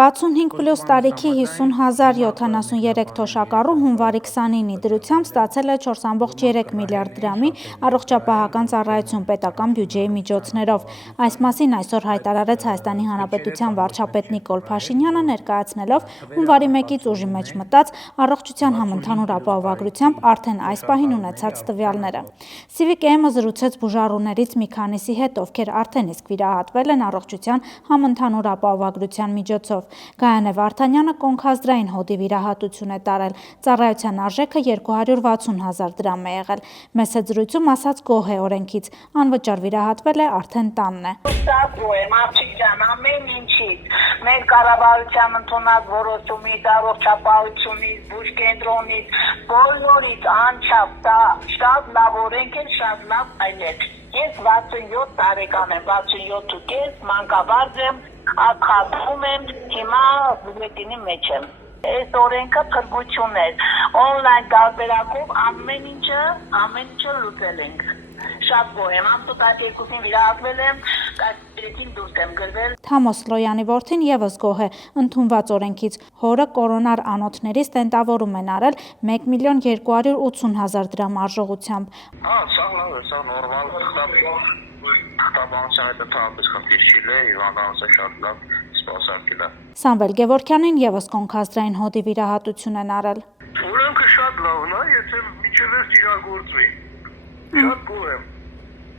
65+ տարիքի 50,073 թոշակառու հունվարի 29-ի դրությամբ ստացել է 4,3 միլիարդ դրամի առողջապահական ծառայություն պետական բյուջեի միջոցներով։ Այս մասին այսօր հայտարարեց Հայաստանի Հանրապետության վարչապետ Նիկոլ Փաշինյանը, ներկայացնելով հունվարի 1-ից ուժի մեջ մտած առողջության համընդհանուր ապահովագրությամբ արդեն այս պահին ունեցած տվյալները։ Civic-ը զրուցեց բուժառուներից մի քանիսի հետ, ովքեր արդեն իսկ վիրահատվել են առողջության համընդհանուր ապահովագրության միջոցով։ Գայանե Վարդանյանը կոնքազդրային հոդի վիրահատություն է տարել, ծառայության արժեքը 260,000 դրամ է եղել։ Մեծ զրույցում ասաց գոհ է օրենքից, անվճար վիրահատվել է, արդեն տանն է։ Ամեն ինչից, մեր կառավարության ընդունած որոշումից, առողջապահությունից, բուժկենտրոնից, բոլորից անչափ դա շատ լավ օրենք է, շատ լավ այլեць։ Ես 67 տարեկան եմ, 67.5 մանկաբարձ եմ, ափխատում եմ, հիմա բուլետինի մեջ եմ։ Այս օրենքը փրկություն է, օնլայն տարբերակով ամեն ինչը լուծել ենք։ Շատ գոհ եմ, ամսոտ երկուսին վիրահատվել եմ, 13-ին դուրս եմ գրվել։ Թամոս Լոյանի որդին եւս գոհ է ընդունված օրենքից։ Հորը կորոնար անոթների ստենտավորում են արել 1,280,000 դրամ արժողությամբ։ Սա լավ է, սա նորմալ է, խտաբանության հետ ընդհանրապես խնդիր չի լե, հիվանդանոցը շատ լավ սպասարկել է։ Սամվել Գևորգյանին եւս կոնքազդրային հոդի վիրահատություն են արել։ Օրենքը շատ լավն է, եթե միջև իրագործվի։ Շատ գոհ եմ։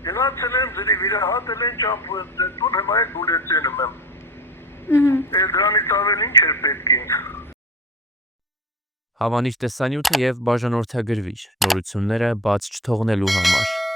Գնացել եմ, ձերի վիրահատել են ճամփորդել, տուն հիմա այդ բուլետինում եմ։ Դրանից ավել ինչ էր պետք ինձ։ Հավանիչ տեսանյութը եւ բաժանորդագրվիչ նորությունները բաց չթողնելու համար։